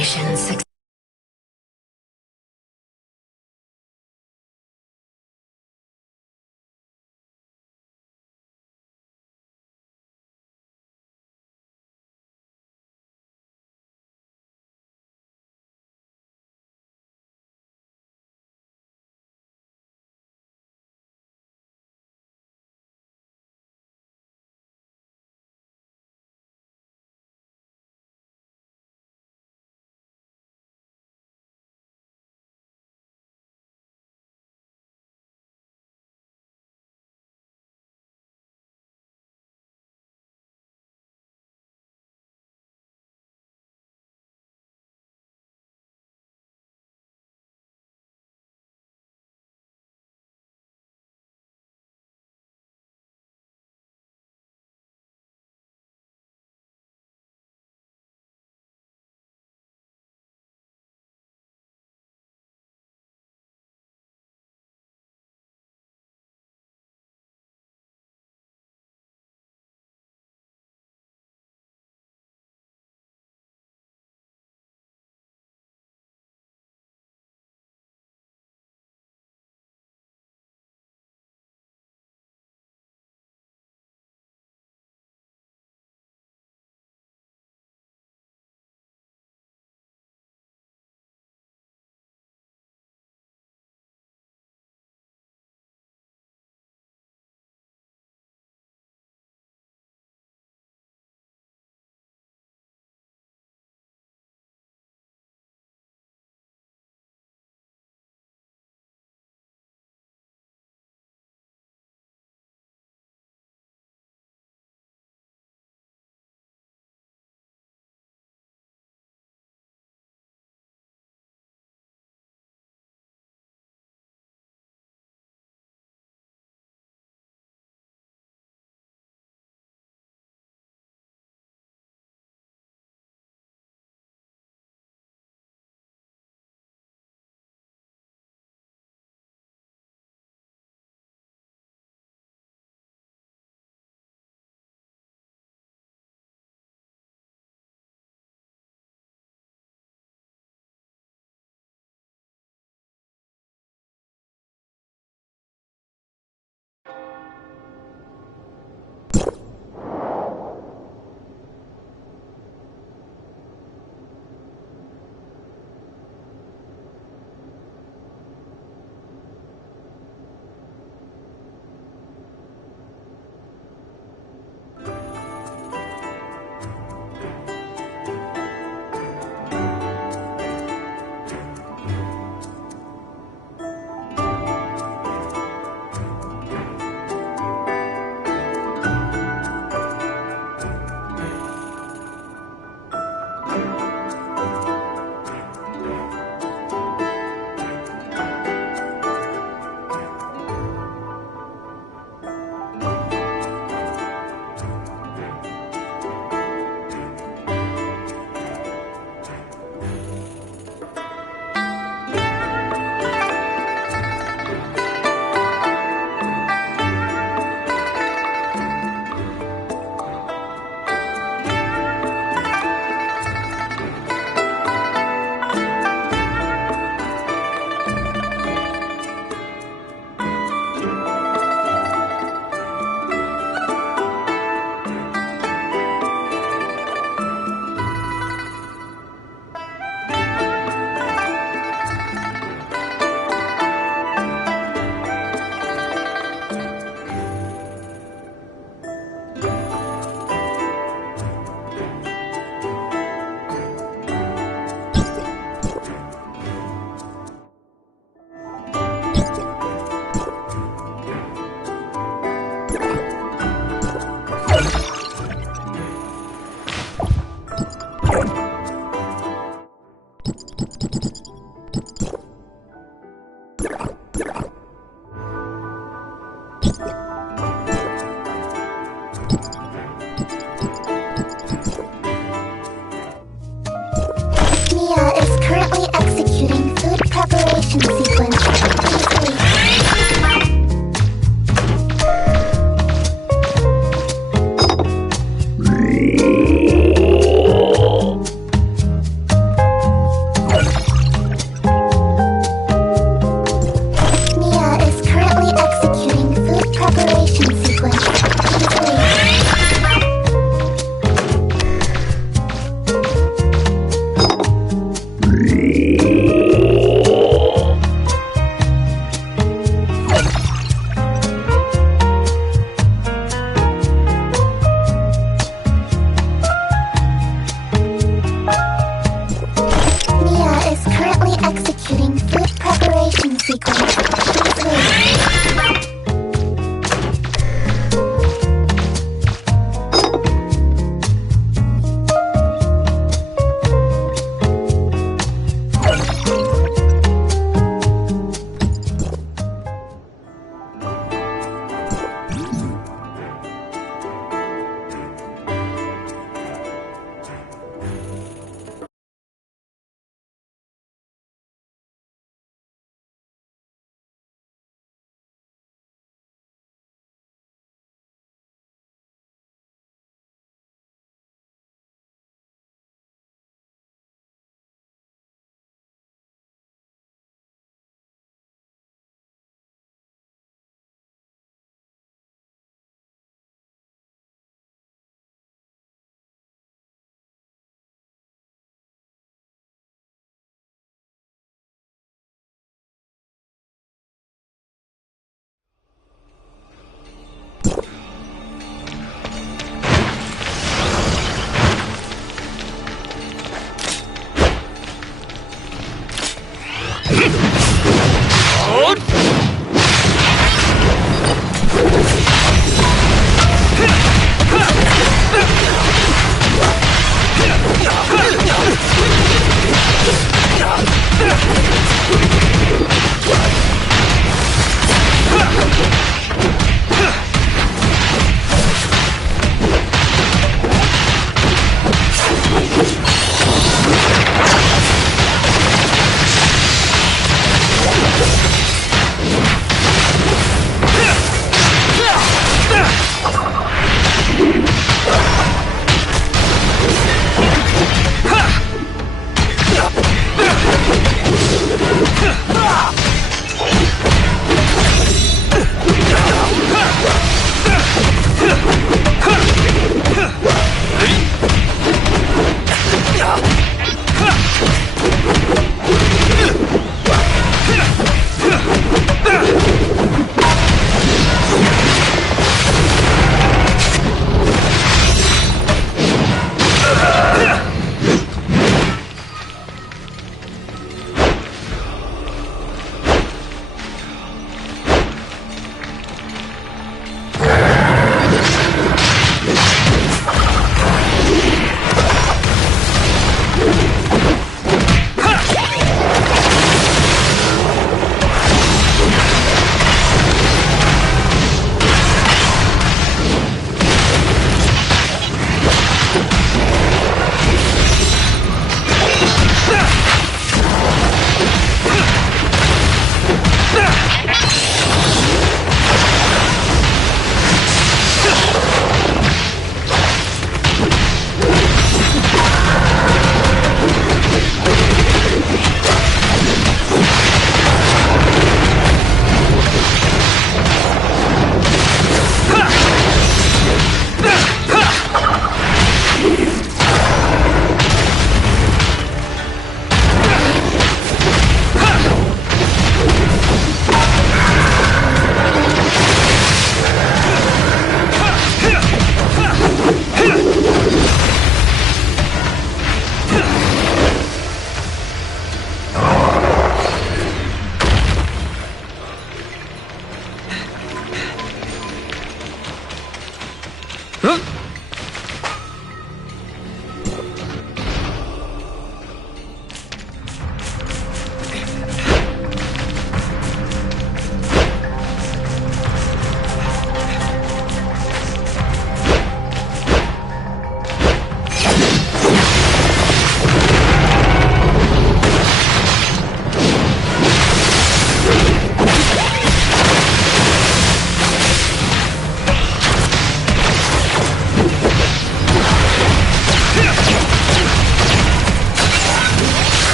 Patience.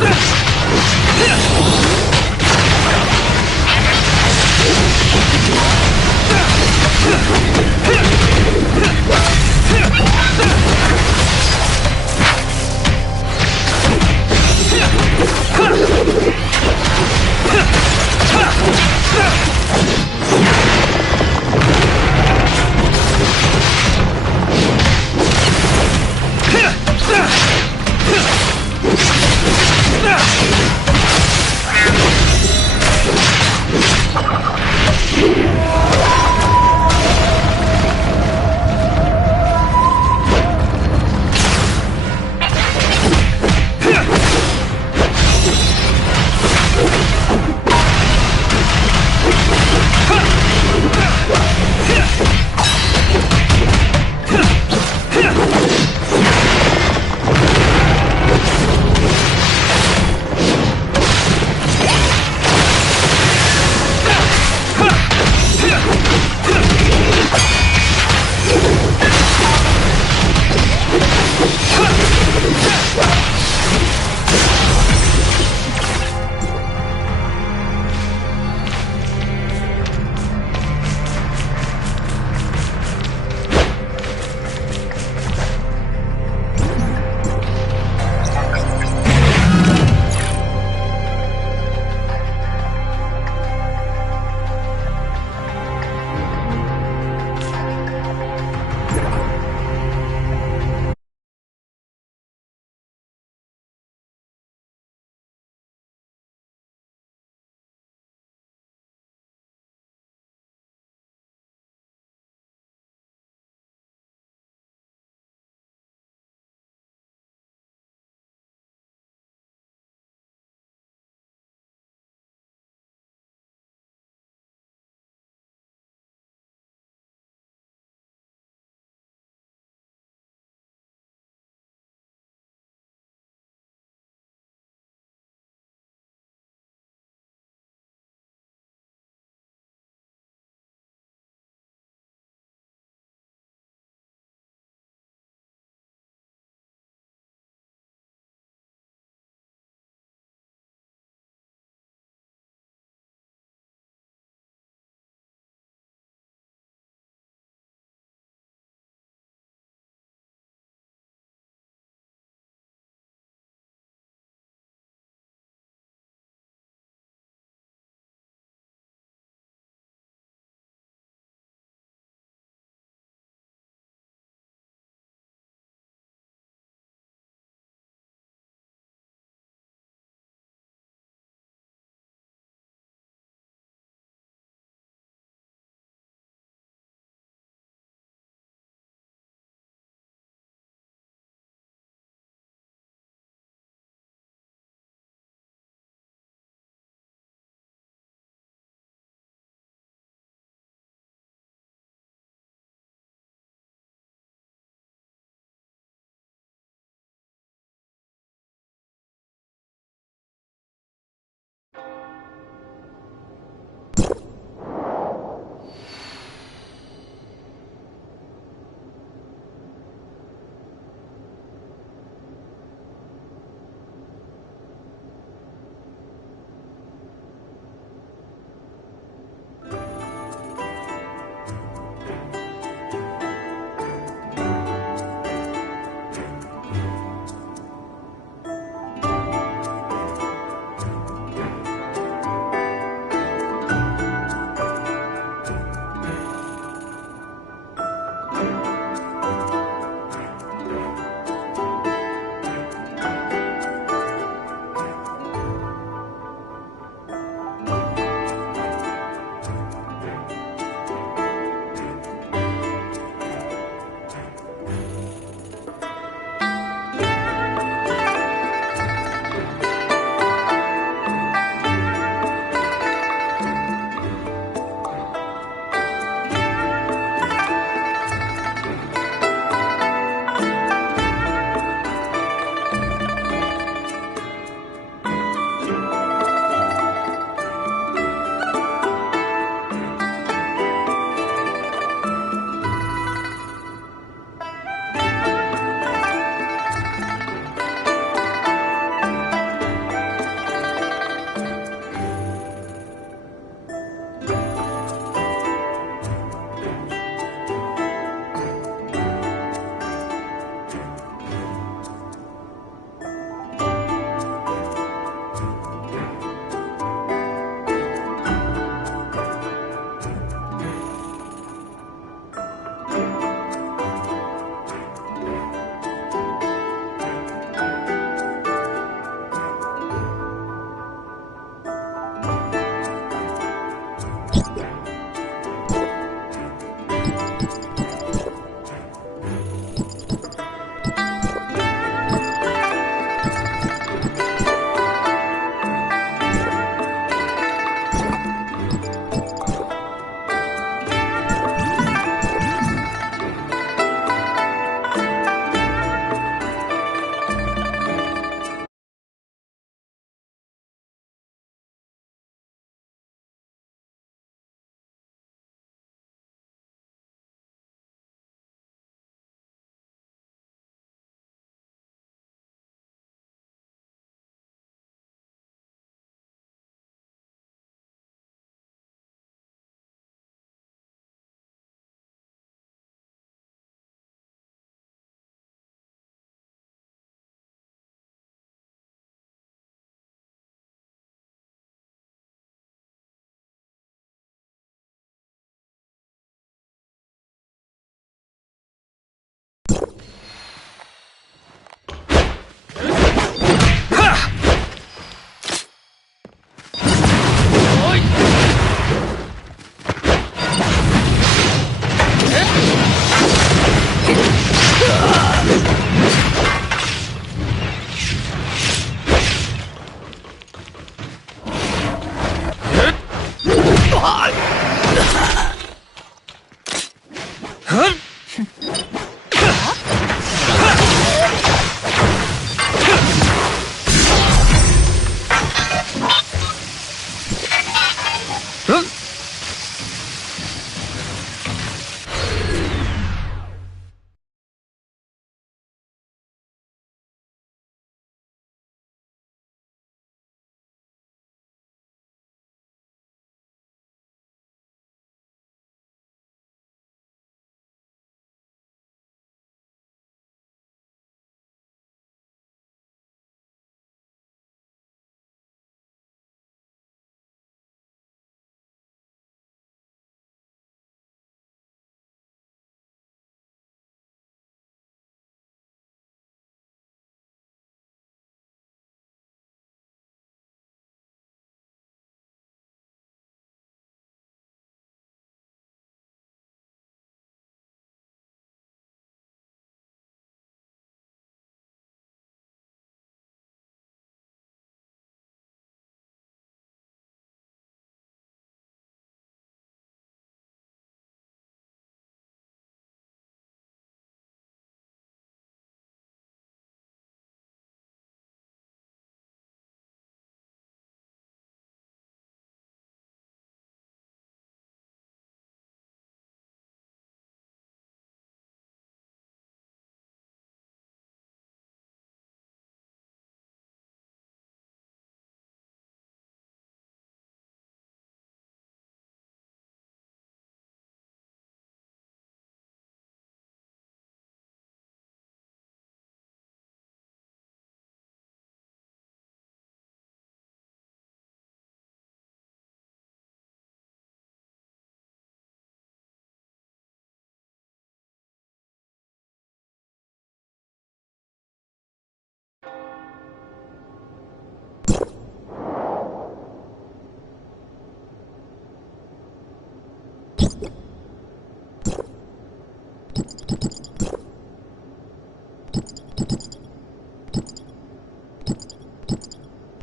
Yeah!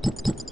อ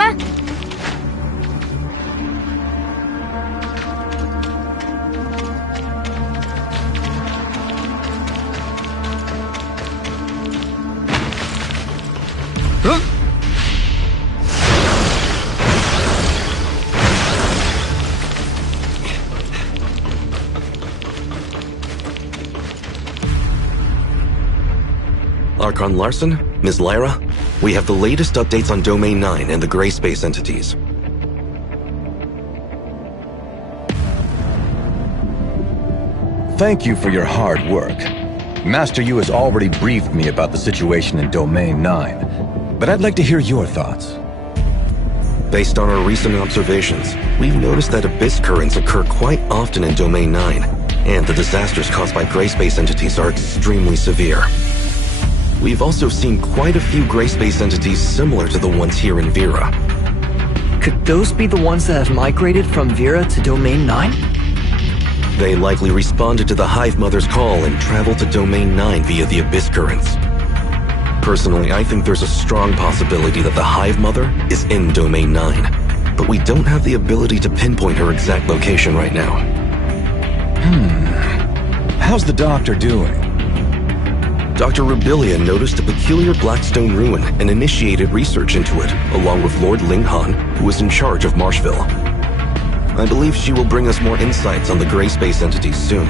มะ Archon Larson, Ms. Lyra, we have the latest updates on Domain 9 and the gray space entities. Thank you for your hard work. Master Yu has already briefed me about the situation in Domain 9, but I'd like to hear your thoughts. Based on our recent observations, we've noticed that abyss currents occur quite often in Domain 9, and the disasters caused by gray space entities are extremely severe. We've also seen quite a few gray space entities similar to the ones here in Vera. Could those be the ones that have migrated from Vera to Domain 9? They likely responded to the Hive Mother's call and traveled to Domain 9 via the abyss currents. Personally, I think there's a strong possibility that the Hive Mother is in Domain 9, but we don't have the ability to pinpoint her exact location right now. How's the doctor doing? Dr. Rubilia noticed a peculiar Blackstone ruin and initiated research into it, along with Lord Linghan, who is in charge of Marshville. I believe she will bring us more insights on the gray space entities soon.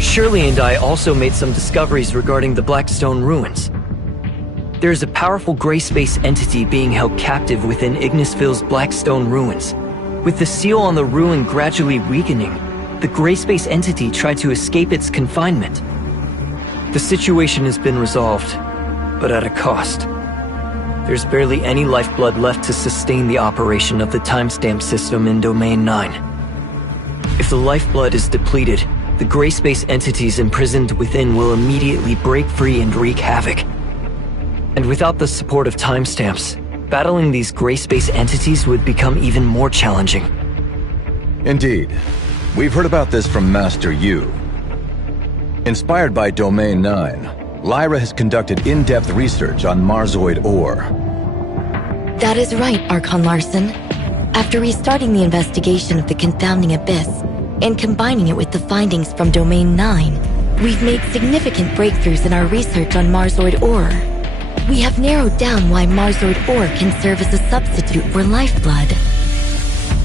Shirley and I also made some discoveries regarding the Blackstone ruins. There is a powerful gray space entity being held captive within Ignisville's Blackstone ruins. With the seal on the ruin gradually weakening, the gray space entity tried to escape its confinement. The situation has been resolved, but at a cost. There's barely any lifeblood left to sustain the operation of the timestamp system in Domain 9. If the lifeblood is depleted, the gray space entities imprisoned within will immediately break free and wreak havoc. And without the support of timestamps, battling these gray space entities would become even more challenging. Indeed. We've heard about this from Master Yu. Inspired by Domain 9, Lyra has conducted in-depth research on Marsoid ore. That is right, Archon Larson. After restarting the investigation of the confounding abyss and combining it with the findings from Domain 9, we've made significant breakthroughs in our research on Marsoid ore. We have narrowed down why Marsoid ore can serve as a substitute for lifeblood.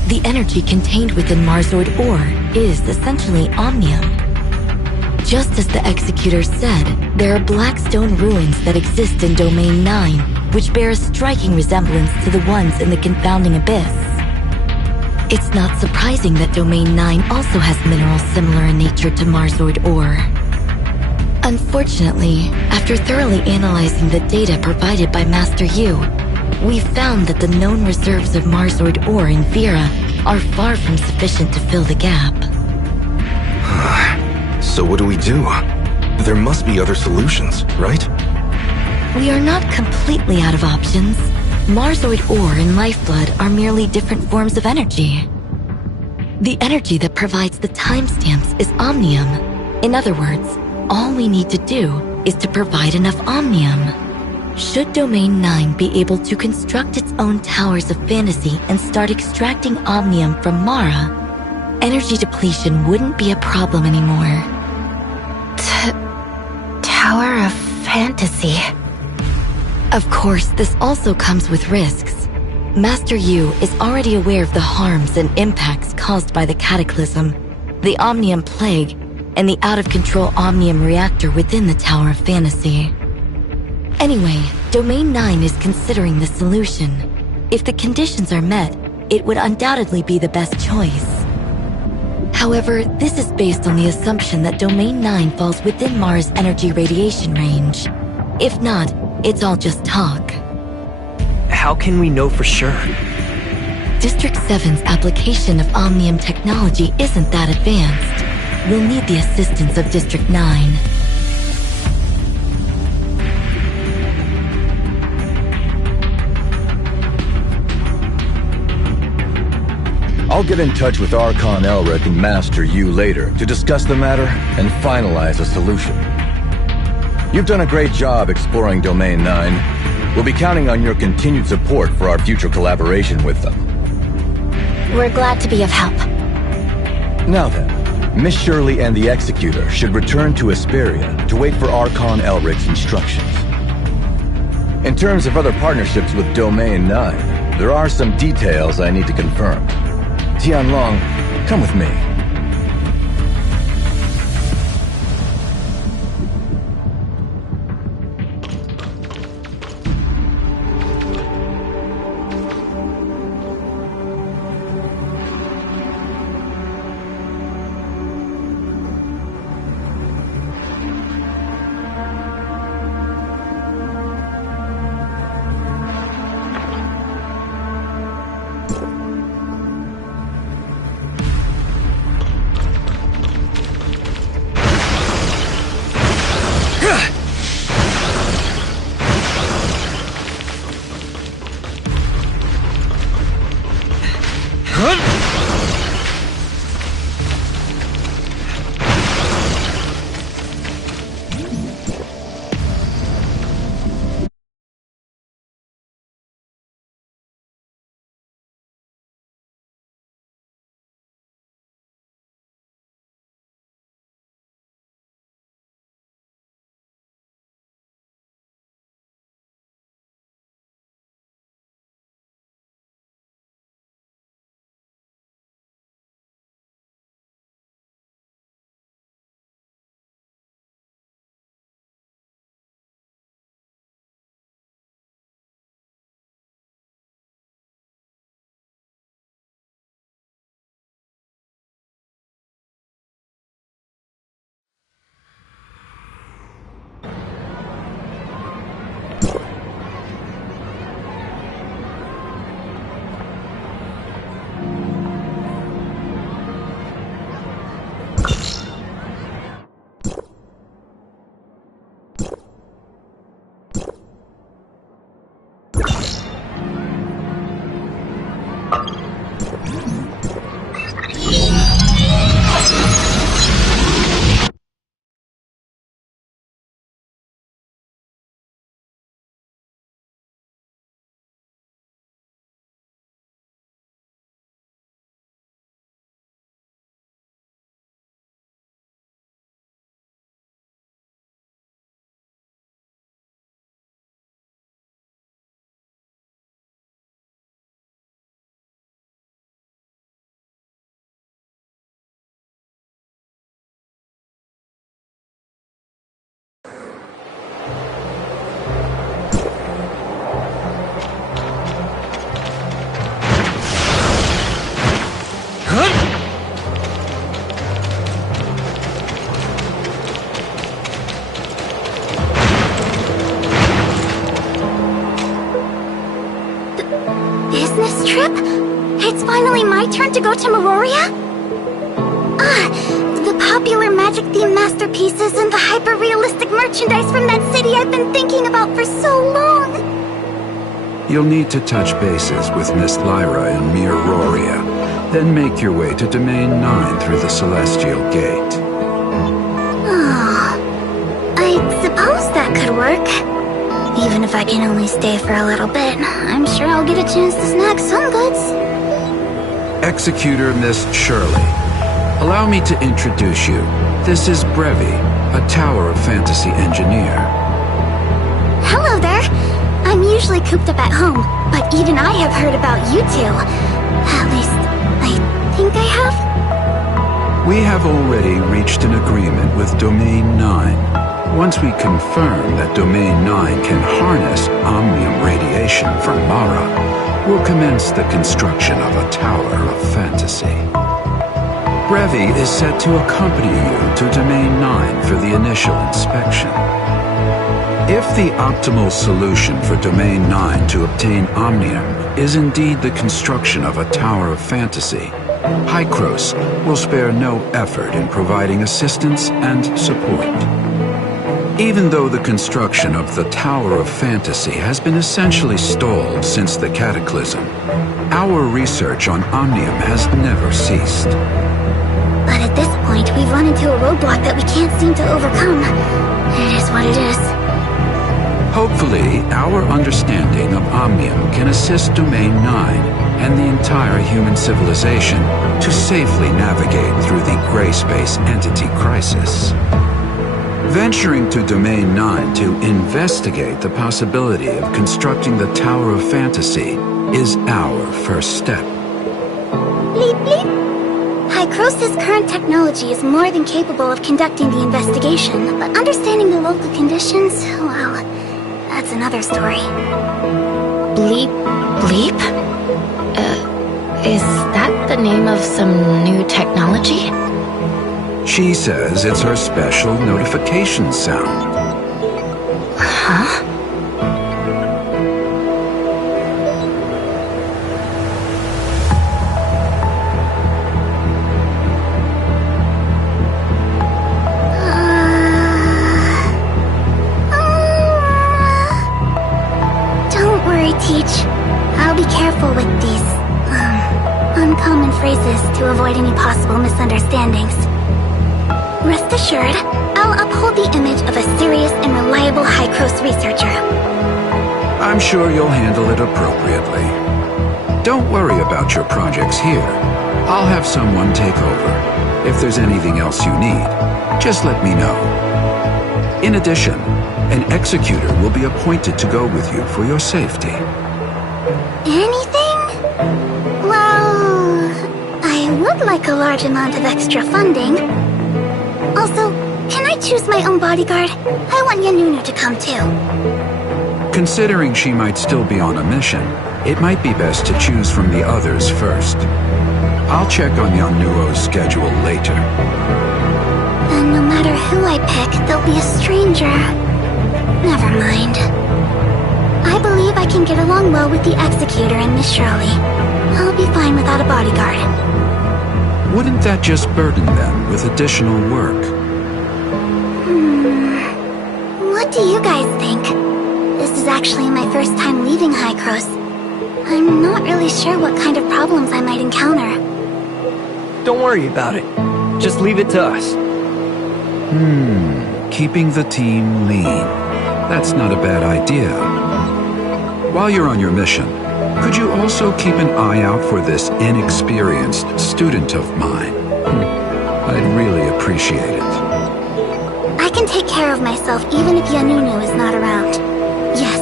The energy contained within Marsoid ore is essentially omnium. Just as the Executor said, there are Blackstone ruins that exist in Domain 9, which bear a striking resemblance to the ones in the confounding abyss. It's not surprising that Domain 9 also has minerals similar in nature to Marsoid ore. Unfortunately, after thoroughly analyzing the data provided by Master Yu, we found that the known reserves of Marsoid ore in Vera are far from sufficient to fill the gap. So what do we do? There must be other solutions, right? We are not completely out of options. Marsoid ore and lifeblood are merely different forms of energy. The energy that provides the timestamps is omnium. In other words, all we need to do is to provide enough omnium. Should Domain 9 be able to construct its own towers of fantasy and start extracting omnium from Mara, energy depletion wouldn't be a problem anymore. Tower of Fantasy. Of course, this also comes with risks. Master Yu is already aware of the harms and impacts caused by the Cataclysm, the Omnium Plague, and the out-of-control Omnium Reactor within the Tower of Fantasy. Anyway, Domain 9 is considering the solution. If the conditions are met, it would undoubtedly be the best choice. However, this is based on the assumption that Domain 9 falls within Mara's energy radiation range. If not, it's all just talk. How can we know for sure? District 7's application of Omnium technology isn't that advanced. We'll need the assistance of District 9. I'll get in touch with Archon Elric and Master Yu later to discuss the matter and finalize a solution. You've done a great job exploring Domain 9. We'll be counting on your continued support for our future collaboration with them. We're glad to be of help. Now then, Miss Shirley and the Executor should return to Asperia to wait for Archon Elric's instructions. In terms of other partnerships with Domain 9, there are some details I need to confirm. Tianlong, come with me. trip? It's finally my turn to go to Meroria? The popular magic-themed masterpieces and the hyper-realistic merchandise from that city I've been thinking about for so long. You'll need to touch bases with Miss Lyra in Meroria, then make your way to Domain 9 through the Celestial Gate. I suppose that could work. Even if I can only stay for a little bit, I'm sure I'll get a chance to snag some goods. Executor Miss Shirley, allow me to introduce you. This is Brevi, a Tower of Fantasy engineer. Hello there. I'm usually cooped up at home, but even I have heard about you two. At least, I think I have. We have already reached an agreement with Domain 9. Once we confirm that Domain 9 can harness omnium radiation from Mara, we'll commence the construction of a Tower of Fantasy. Brevi is set to accompany you to Domain 9 for the initial inspection. If the optimal solution for Domain 9 to obtain omnium is indeed the construction of a Tower of Fantasy, Hykros will spare no effort in providing assistance and support. Even though the construction of the Tower of Fantasy has been essentially stalled since the Cataclysm, our research on omnium has never ceased. But at this point, we've run into a roadblock that we can't seem to overcome. It is what it is. Hopefully, our understanding of omnium can assist Domain 9 and the entire human civilization to safely navigate through the gray space entity crisis. Venturing to Domain 9 to investigate the possibility of constructing the Tower of Fantasy is our first step. Bleep bleep. Hykros' current technology is more than capable of conducting the investigation, but understanding the local conditions, well, that's another story. Bleep, bleep? Is that the name of some new technology? She says it's her special notification sound. Huh? Don't worry, Teach. I'll be careful with these, uncommon phrases to avoid any possible misunderstandings. Rest assured, I'll uphold the image of a serious and reliable Hykros researcher. I'm sure you'll handle it appropriately. Don't worry about your projects here. I'll have someone take over. If there's anything else you need, just let me know. In addition, an executor will be appointed to go with you for your safety. Anything? Well, I would like a large amount of extra funding. Also, can I choose my own bodyguard? I want Yanunu to come too. Considering she might still be on a mission, it might be best to choose from the others first. I'll check on Yanuo's schedule later. And no matter who I pick, there'll be a stranger. Never mind. I believe I can get along well with the Executor and Miss Shirley. I'll be fine without a bodyguard. Wouldn't that just burden them with additional work? What do you guys think? This is actually my first time leaving Hykros. I'm not really sure what kind of problems I might encounter. Don't worry about it. Just leave it to us. Keeping the team lean. That's not a bad idea. While you're on your mission, could you also keep an eye out for this inexperienced student of mine? I'd really appreciate it. I can take care of myself even if Yanunu is not around. Yes,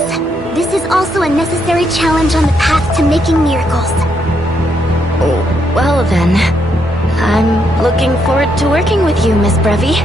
this is also a necessary challenge on the path to making miracles. Oh, well then. I'm looking forward to working with you, Miss Brevi.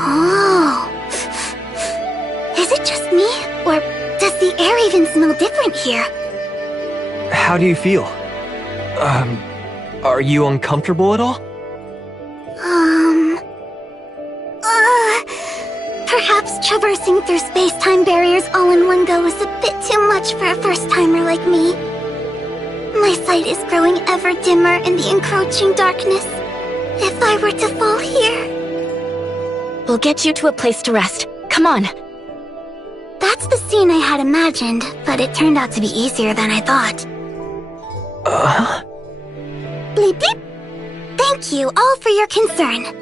Oh. Is it just me? Or does the air even smell different here? How do you feel? Are you uncomfortable at all? Perhaps traversing through space-time barriers all in one go is a bit too much for a first-timer like me. My sight is growing ever dimmer in the encroaching darkness. If I were to fall here... We'll get you to a place to rest. Come on. That's the scene I had imagined, but it turned out to be easier than I thought. Bleep bleep! Thank you all for your concern.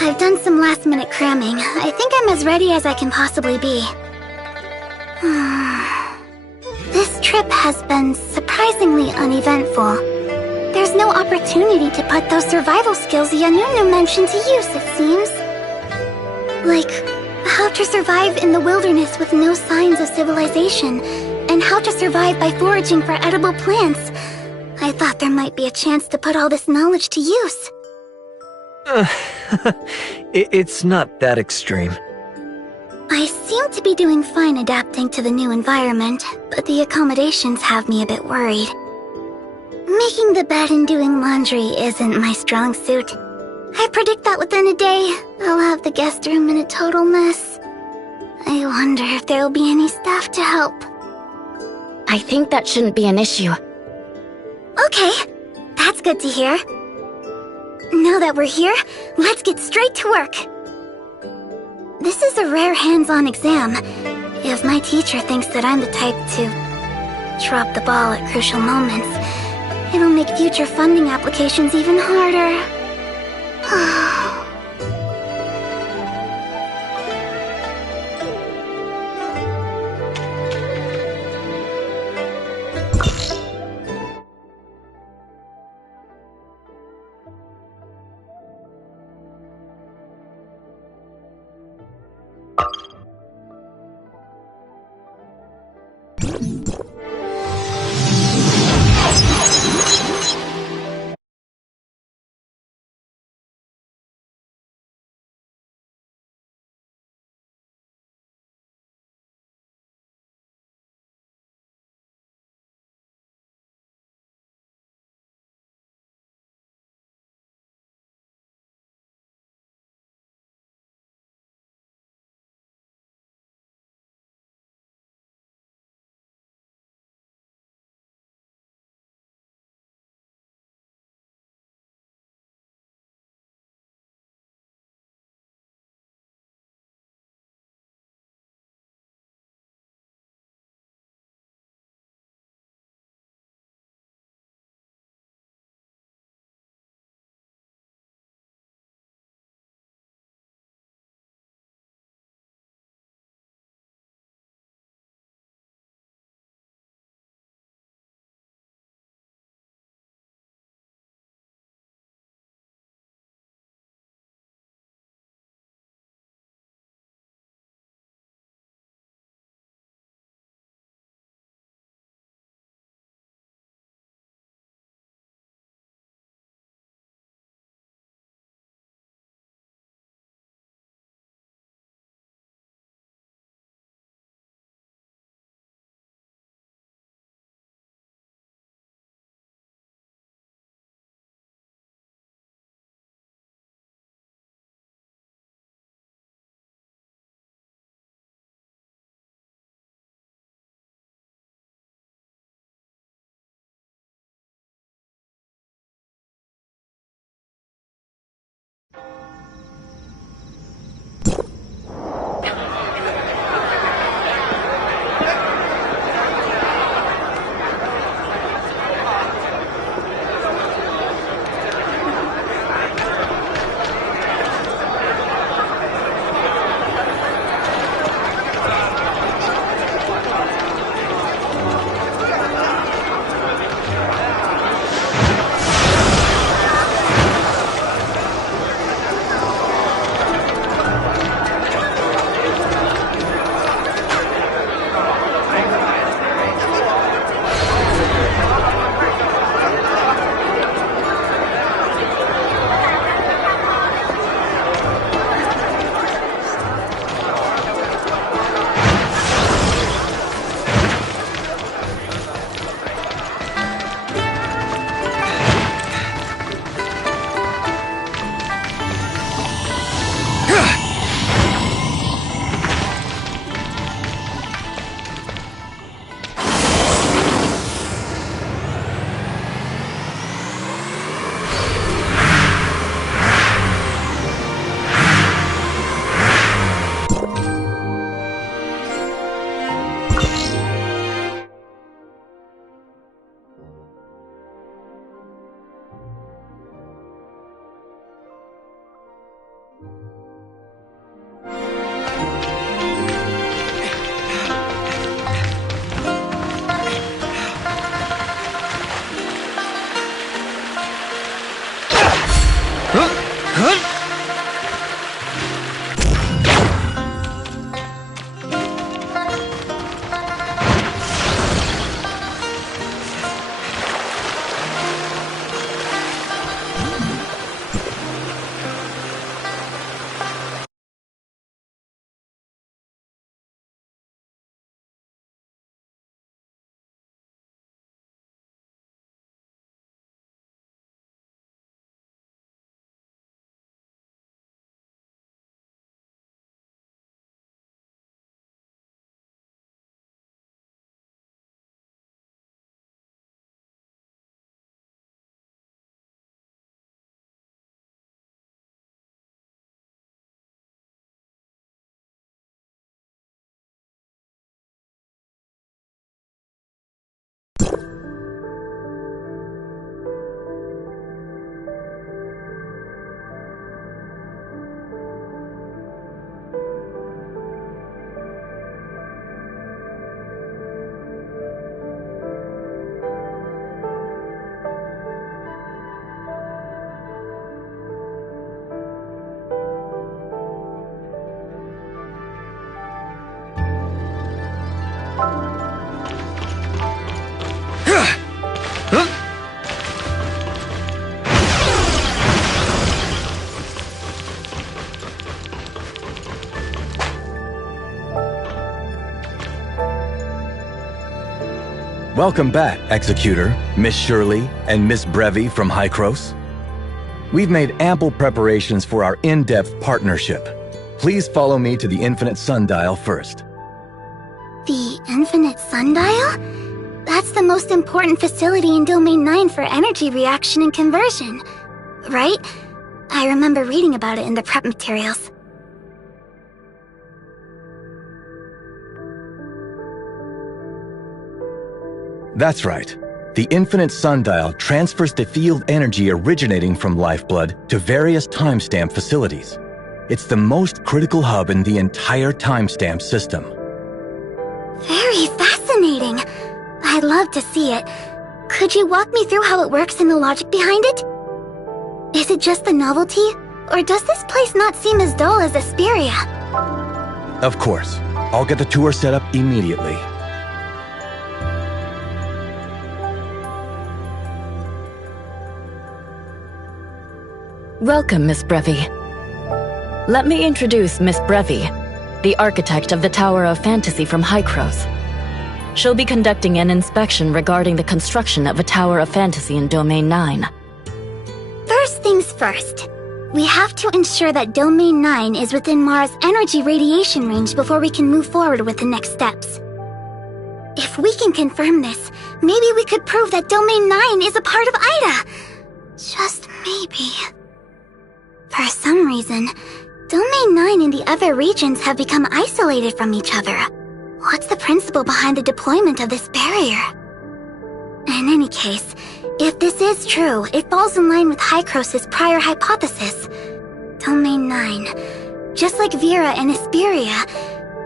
I've done some last-minute cramming. I think I'm as ready as I can possibly be. This trip has been surprisingly uneventful. There's no opportunity to put those survival skills Yanunu mentioned to use, it seems. Like, how to survive in the wilderness with no signs of civilization, and how to survive by foraging for edible plants. I thought there might be a chance to put all this knowledge to use. It's not that extreme. I seem to be doing fine adapting to the new environment, but the accommodations have me a bit worried. Making the bed and doing laundry isn't my strong suit. I predict that within a day, I'll have the guest room in a total mess. I wonder if there'll be any staff to help. I think that shouldn't be an issue. Okay, that's good to hear. Now that we're here, let's get straight to work. This is a rare hands-on exam. If my teacher thinks that I'm the type to drop the ball at crucial moments, it'll make future funding applications even harder. Welcome back, Executor, Miss Shirley, and Miss Brevi from Hykros. We've made ample preparations for our in-depth partnership. Please follow me to the Infinite Sundial first. The Infinite Sundial? That's the most important facility in Domain 9 for energy reaction and conversion, right? I remember reading about it in the prep materials. That's right. The Infinite Sundial transfers the field energy originating from Lifeblood to various timestamp facilities. It's the most critical hub in the entire timestamp system. Very fascinating. I'd love to see it. Could you walk me through how it works and the logic behind it? Is it just the novelty, or does this place not seem as dull as Asperia? Of course. I'll get the tour set up immediately. Welcome, Miss Brevi. Let me introduce Miss Brevi, the architect of the Tower of Fantasy from Hykros. She'll be conducting an inspection regarding the construction of a Tower of Fantasy in Domain 9. First things first. We have to ensure that Domain 9 is within Mara's energy radiation range before we can move forward with the next steps. If we can confirm this, maybe we could prove that Domain 9 is a part of Ida. Just maybe. For some reason, Domain 9 and the other regions have become isolated from each other. What's the principle behind the deployment of this barrier? In any case, if this is true, it falls in line with Hykros' prior hypothesis. Domain 9, just like Vera and Asperia,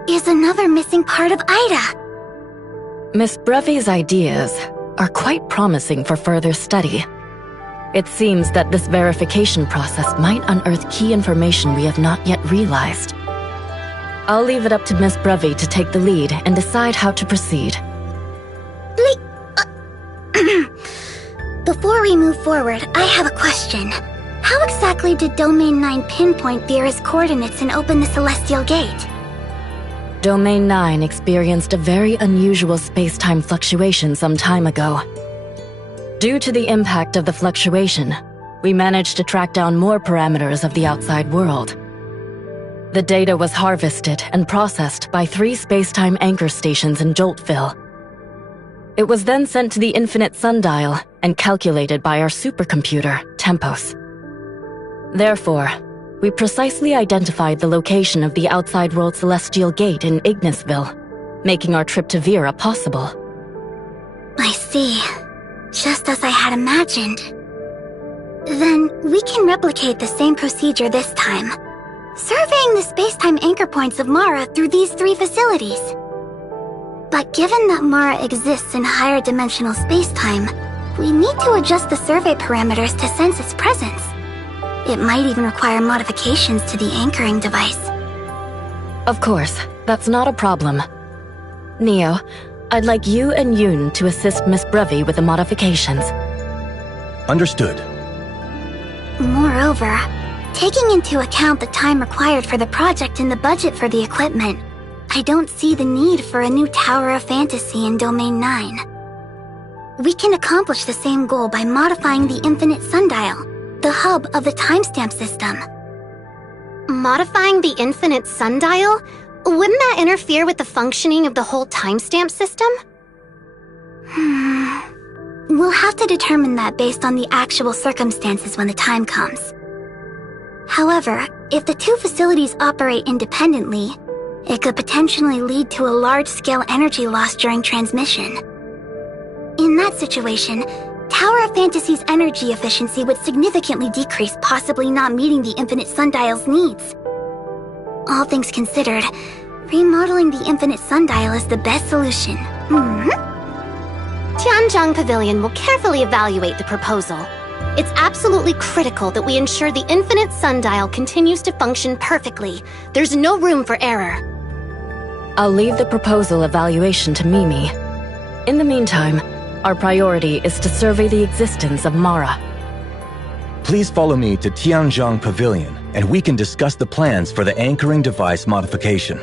is another missing part of Ida. Miss Brevi's ideas are quite promising for further study. It seems that this verification process might unearth key information we have not yet realized. I'll leave it up to Miss Brevi to take the lead and decide how to proceed. Before we move forward, I have a question. How exactly did Domain 9 pinpoint Vera's coordinates and open the Celestial Gate? Domain 9 experienced a very unusual space-time fluctuation some time ago. Due to the impact of the fluctuation, we managed to track down more parameters of the outside world. The data was harvested and processed by 3 space-time anchor stations in Joltville. It was then sent to the Infinite Sundial and calculated by our supercomputer, Tempos. Therefore, we precisely identified the location of the outside world Celestial Gate in Ignisville, making our trip to Vera possible. I see. Just as I had imagined. Then, we can replicate the same procedure this time, surveying the space-time anchor points of Mara through these 3 facilities. But given that Mara exists in higher dimensional space-time, we need to adjust the survey parameters to sense its presence. It might even require modifications to the anchoring device. Of course, that's not a problem. Neo, I'd like you and Yoon to assist Miss Brevi with the modifications. Understood. Moreover, taking into account the time required for the project and the budget for the equipment, I don't see the need for a new Tower of Fantasy in Domain 9. We can accomplish the same goal by modifying the Infinite Sundial, the hub of the timestamp system. Modifying the Infinite Sundial? Wouldn't that interfere with the functioning of the whole timestamp system? We'll have to determine that based on the actual circumstances when the time comes. However, if the 2 facilities operate independently, it could potentially lead to a large-scale energy loss during transmission. In that situation, Tower of Fantasy's energy efficiency would significantly decrease, possibly not meeting the Infinite Sundial's needs. All things considered, remodeling the Infinite Sundial is the best solution. Tianzhong Pavilion will carefully evaluate the proposal. It's absolutely critical that we ensure the Infinite Sundial continues to function perfectly. There's no room for error. I'll leave the proposal evaluation to Mimi. In the meantime, our priority is to survey the existence of Mara. Please follow me to Tianzhong Pavilion, and we can discuss the plans for the anchoring device modification.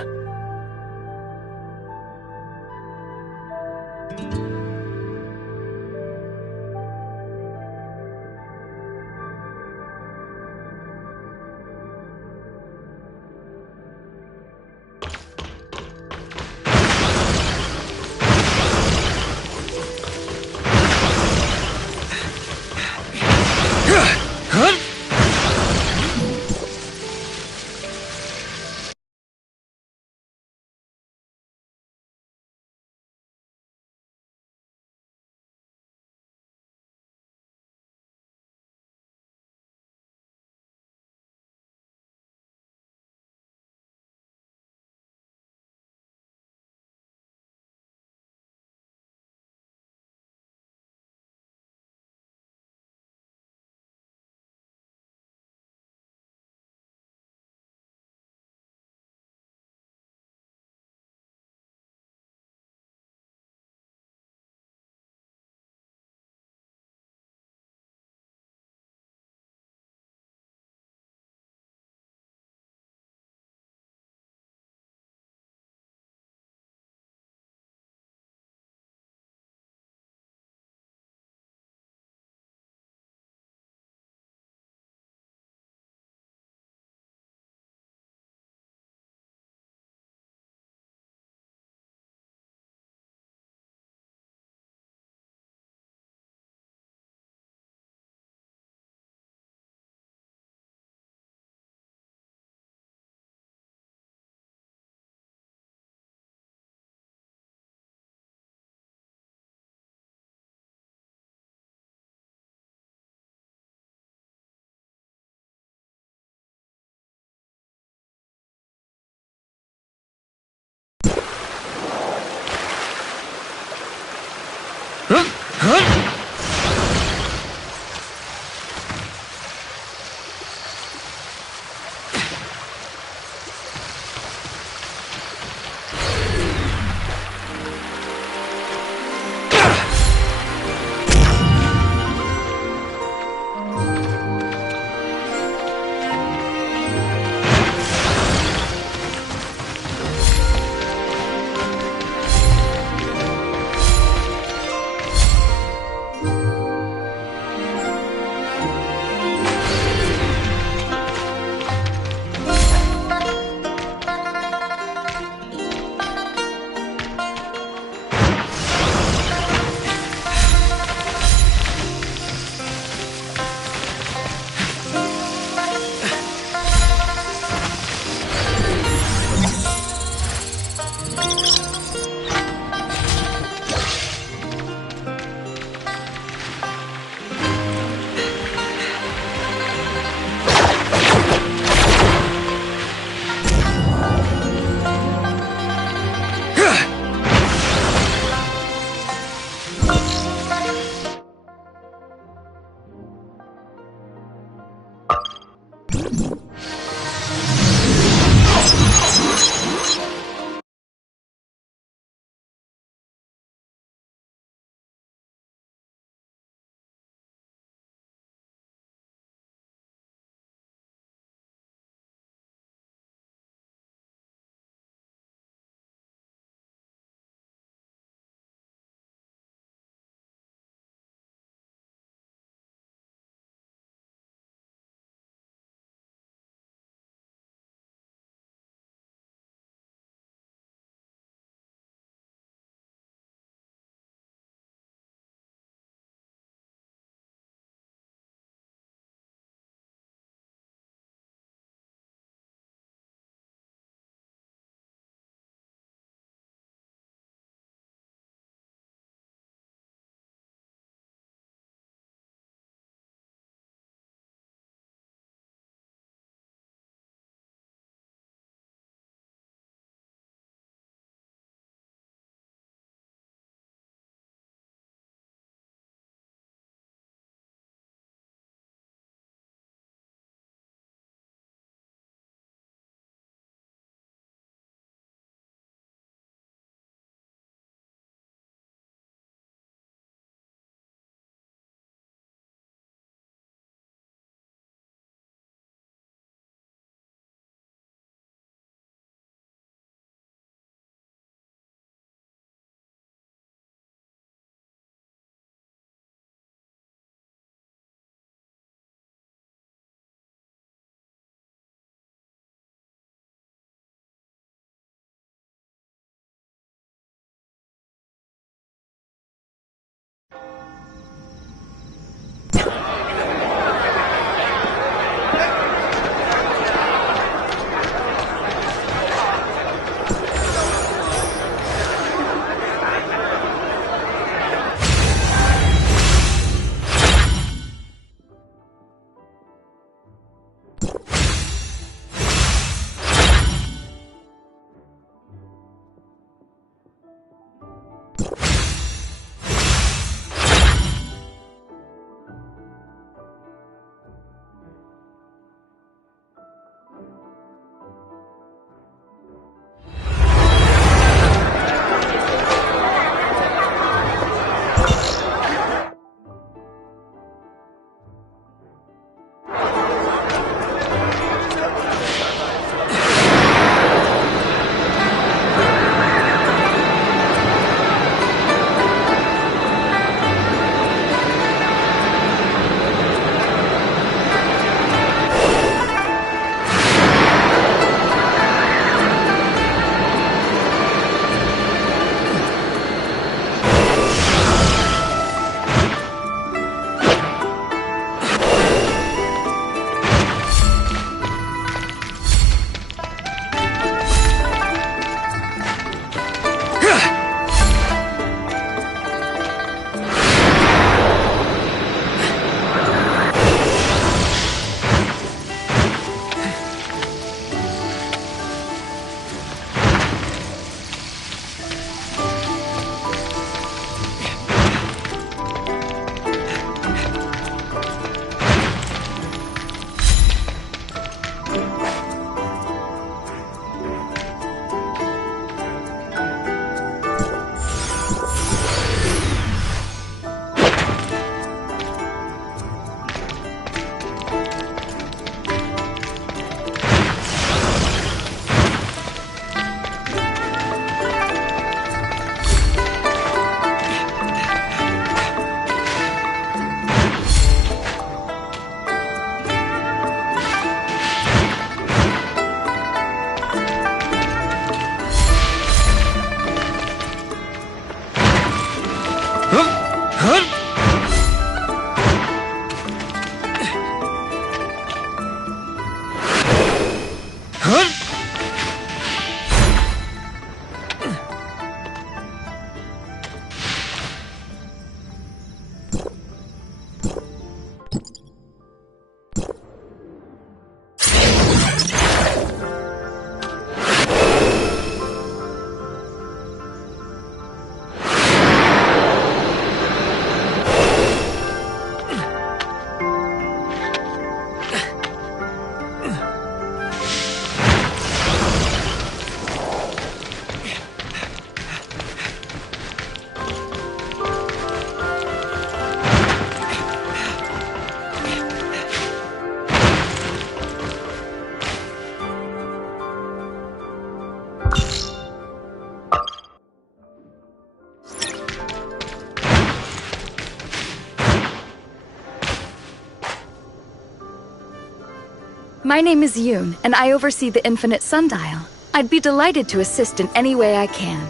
My name is Yoon, and I oversee the Infinite Sundial. I'd be delighted to assist in any way I can.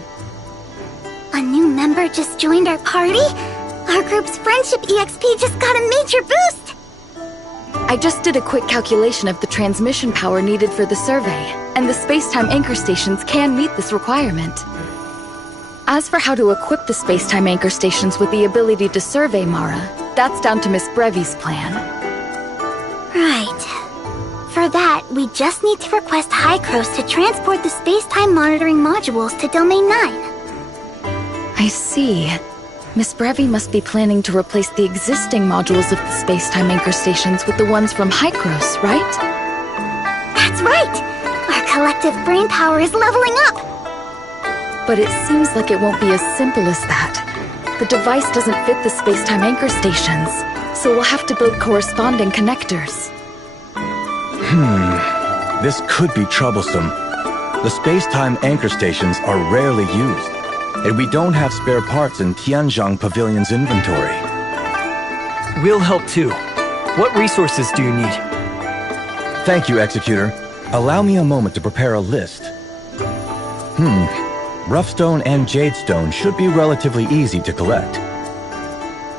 A new member just joined our party? Our group's friendship EXP just got a major boost! I just did a quick calculation of the transmission power needed for the survey, and the space-time anchor stations can meet this requirement. As for how to equip the space-time anchor stations with the ability to survey Mara, that's down to Miss Brevi's plan. Right. For that, we just need to request Hycros to transport the space-time monitoring modules to Domain 9. I see. Miss Brevi must be planning to replace the existing modules of the space-time anchor stations with the ones from Hycros, right? That's right! Our collective brain power is leveling up! But it seems like it won't be as simple as that. The device doesn't fit the space-time anchor stations, so we'll have to build corresponding connectors. This could be troublesome. The space-time anchor stations are rarely used, and we don't have spare parts in Tianzhang Pavilion's inventory. We'll help too. What resources do you need? Thank you, Executor. Allow me a moment to prepare a list. Rough stone and jade stone should be relatively easy to collect.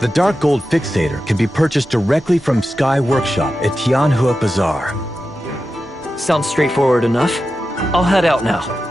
The dark gold fixator can be purchased directly from Sky Workshop at Tianhua Bazaar. Sounds straightforward enough. I'll head out now.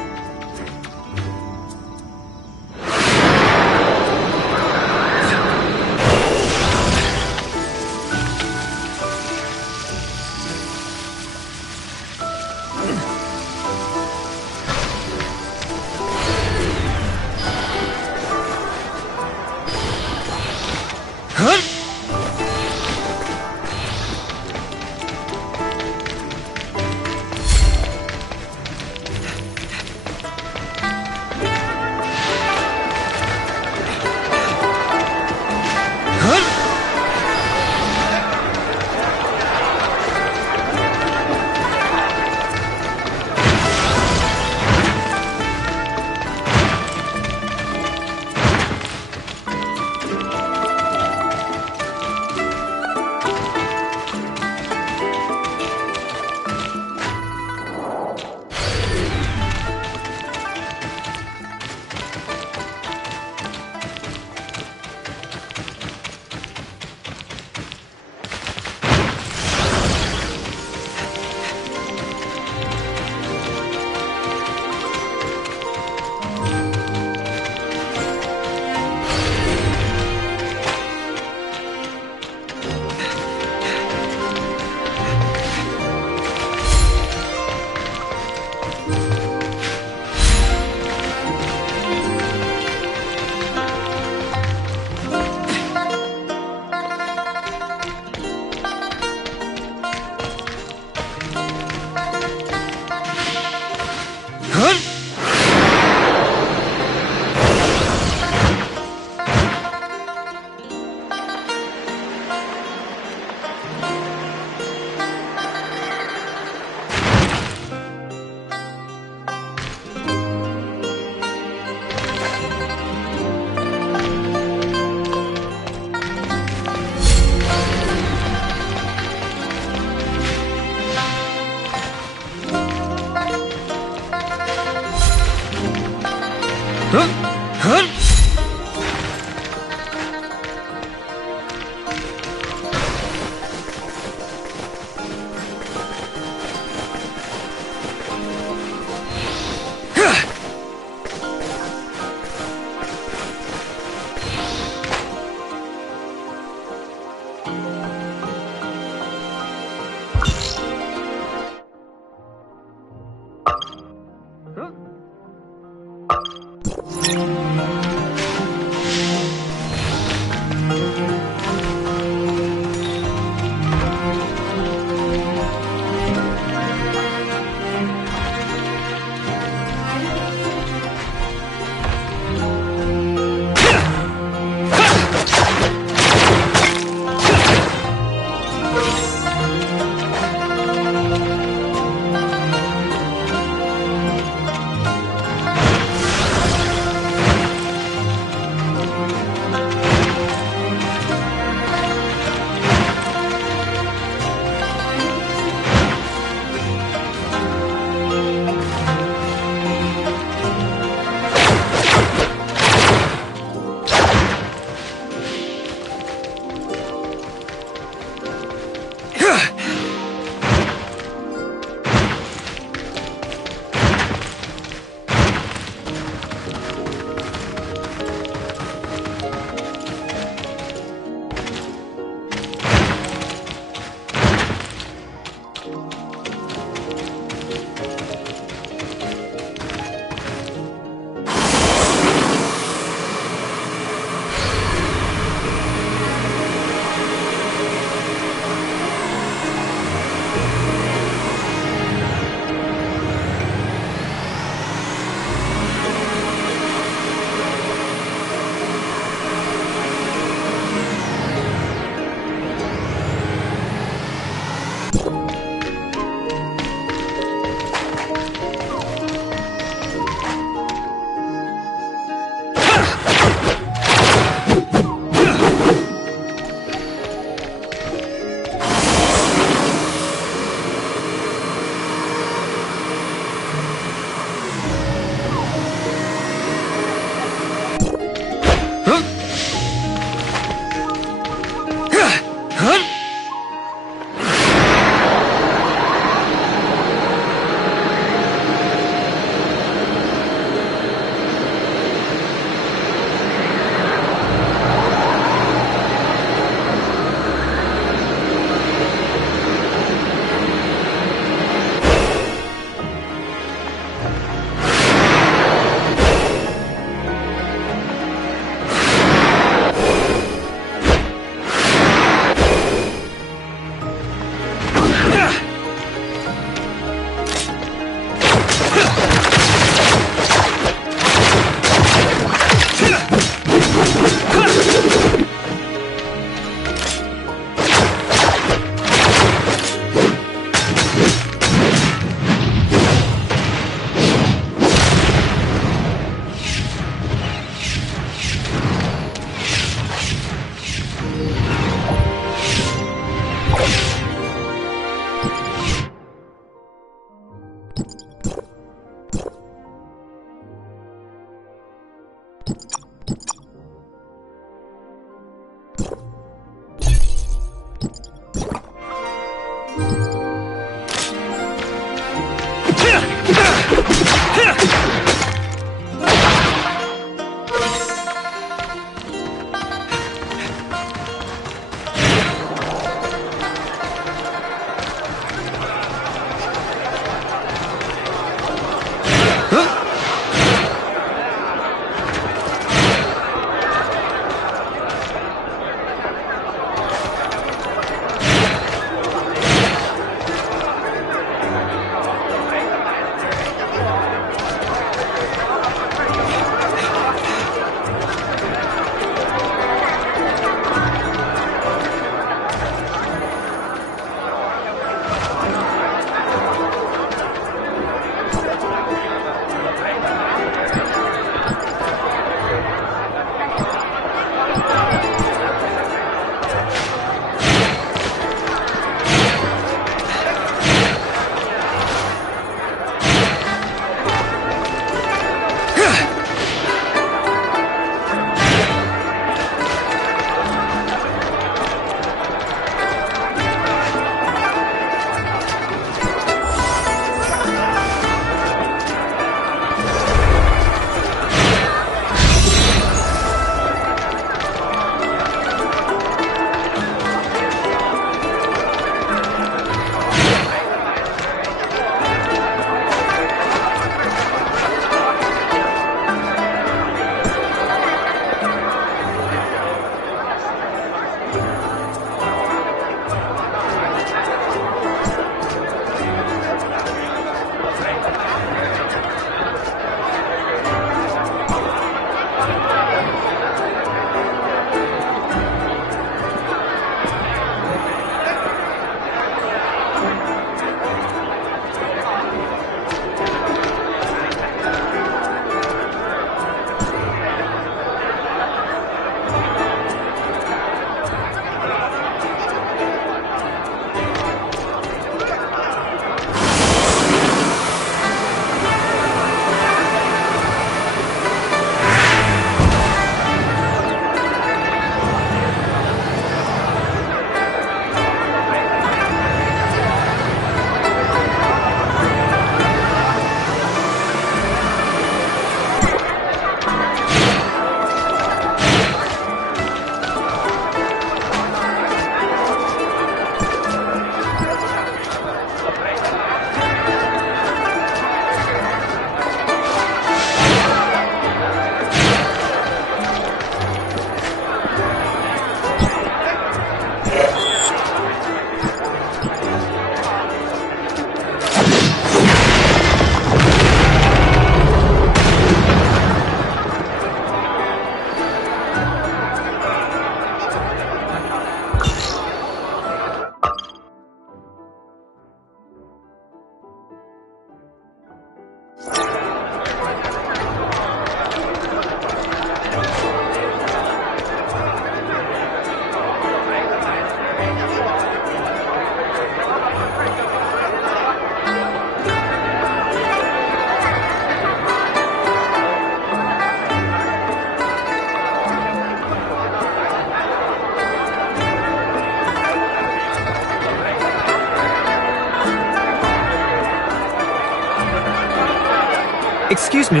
Excuse me,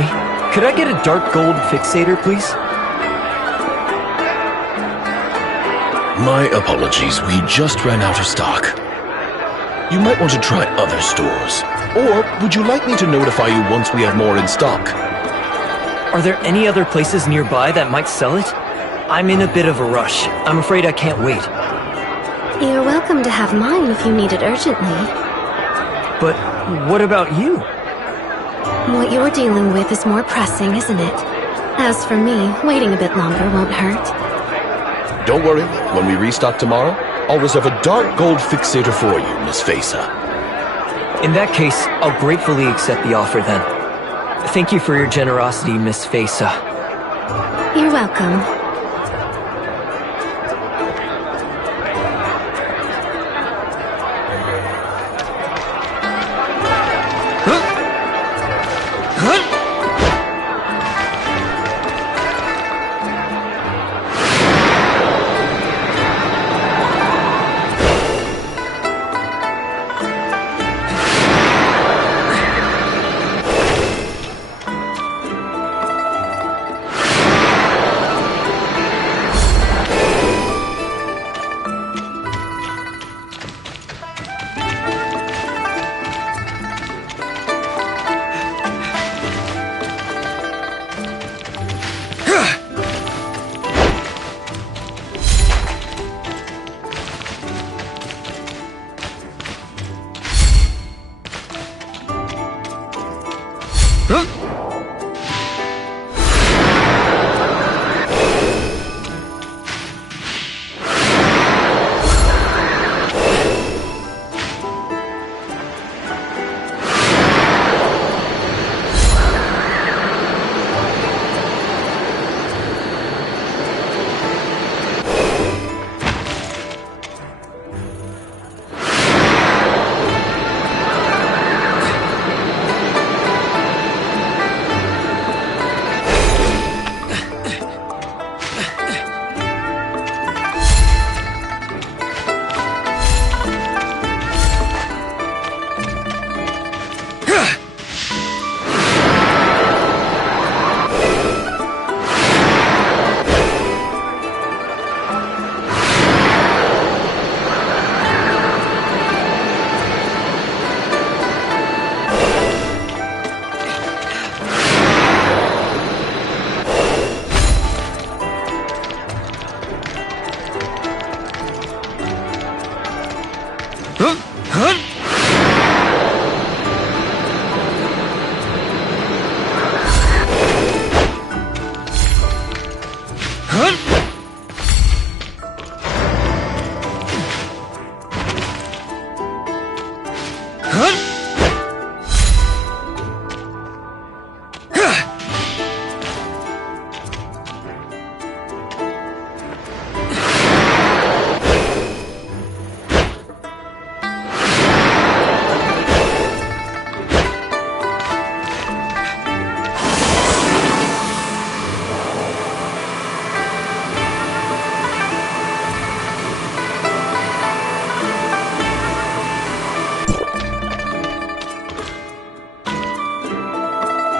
could I get a dark gold fixator, please? My apologies, we just ran out of stock. You might want to try other stores. Or would you like me to notify you once we have more in stock? Are there any other places nearby that might sell it? I'm in a bit of a rush. I'm afraid I can't wait. You're welcome to have mine if you need it urgently. But what about you? What you're dealing with is more pressing, isn't it? As for me, waiting a bit longer won't hurt. Don't worry, when we restock tomorrow, I'll reserve a dark gold fixator for you, Miss Fesa. In that case, I'll gratefully accept the offer then. Thank you for your generosity, Miss Fesa. You're welcome.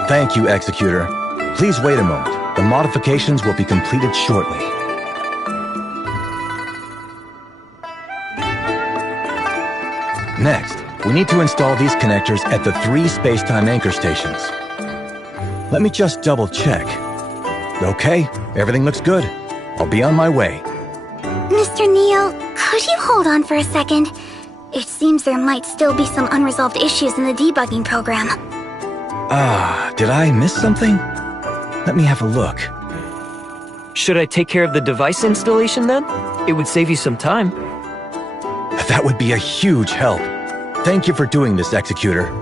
Thank you, Executor. Please wait a moment. The modifications will be completed shortly. Next, we need to install these connectors at the 3 space-time anchor stations. Let me just double-check. Okay, everything looks good. I'll be on my way. Mr. Neal, could you hold on for a second? It seems there might still be some unresolved issues in the debugging program. Did I miss something? Let me have a look. Should I take care of the device installation then? It would save you some time. That would be a huge help. Thank you for doing this, Executor.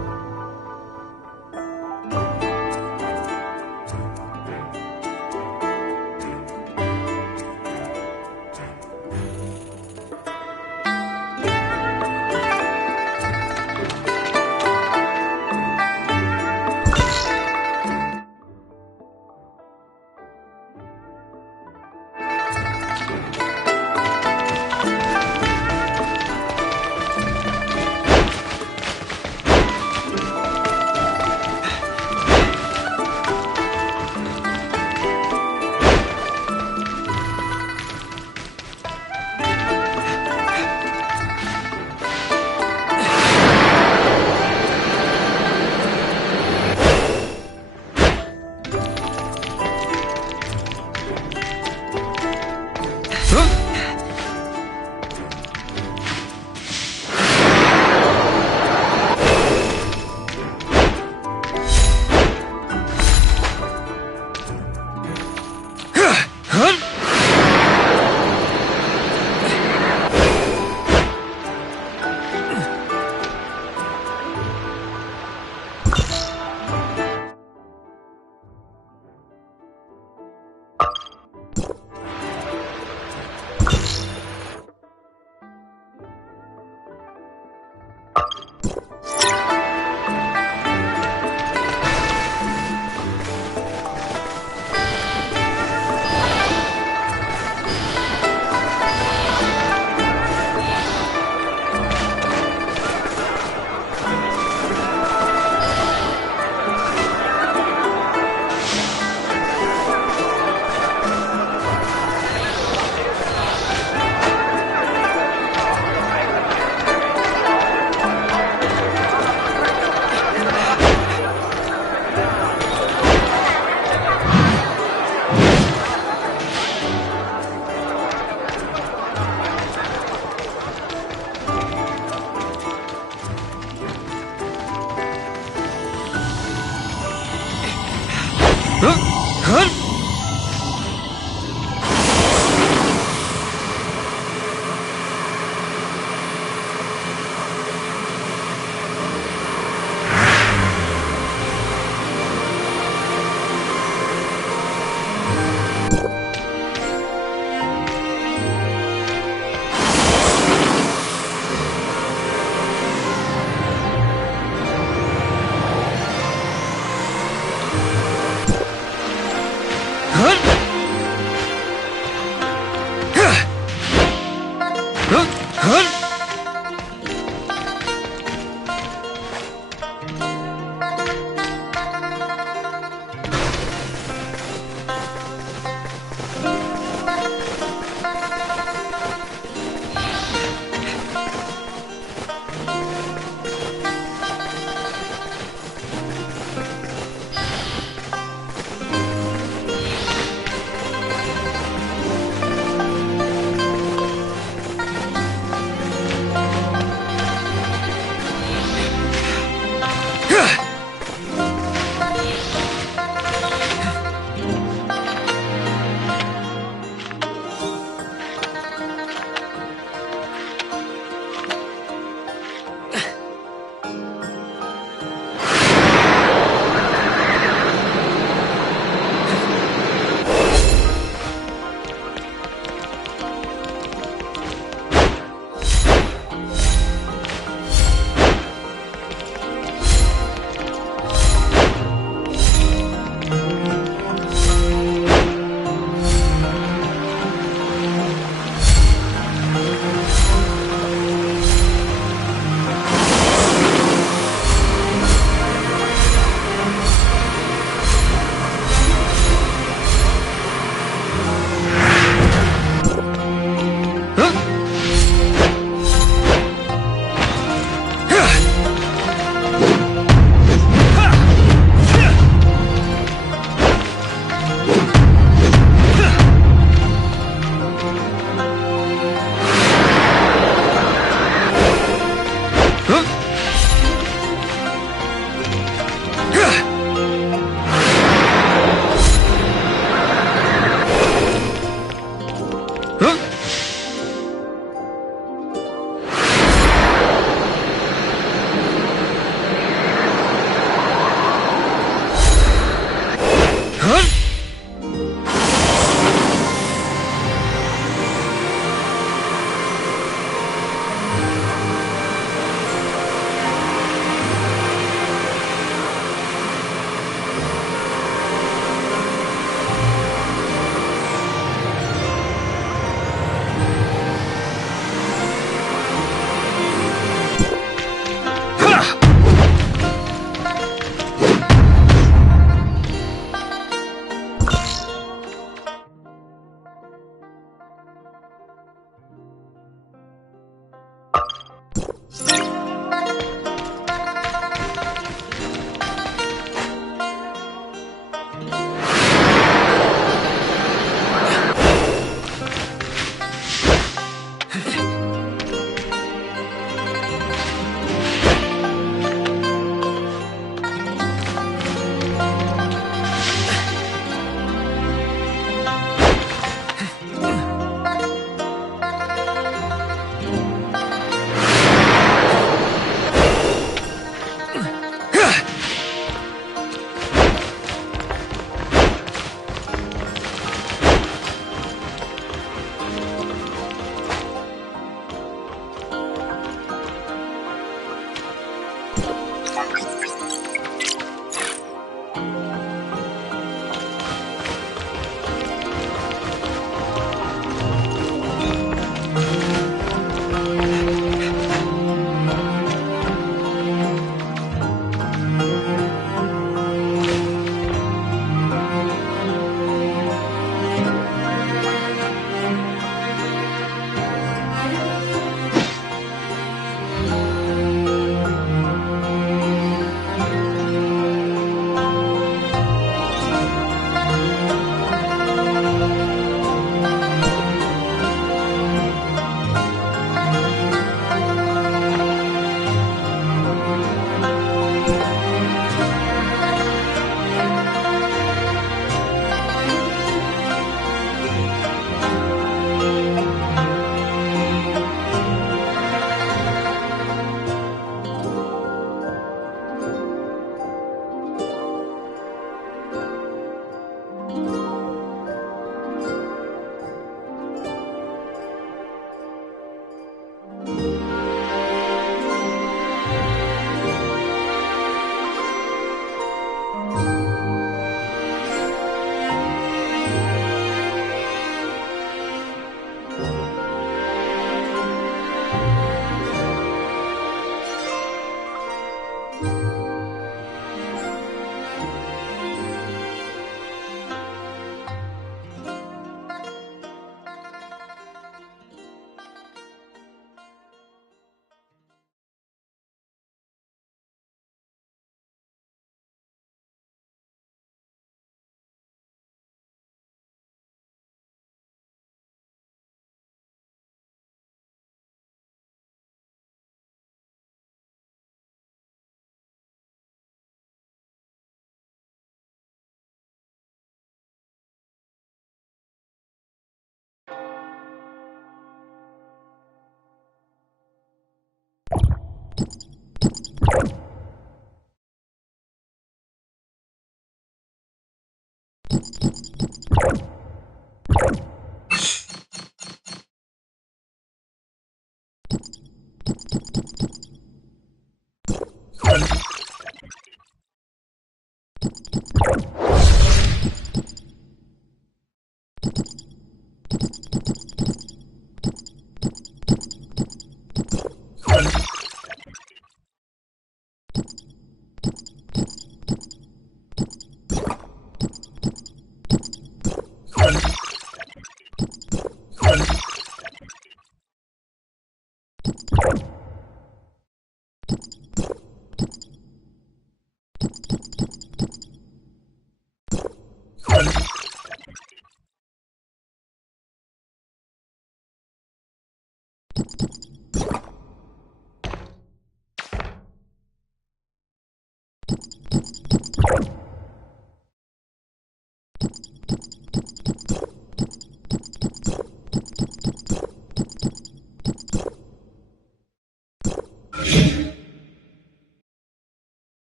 you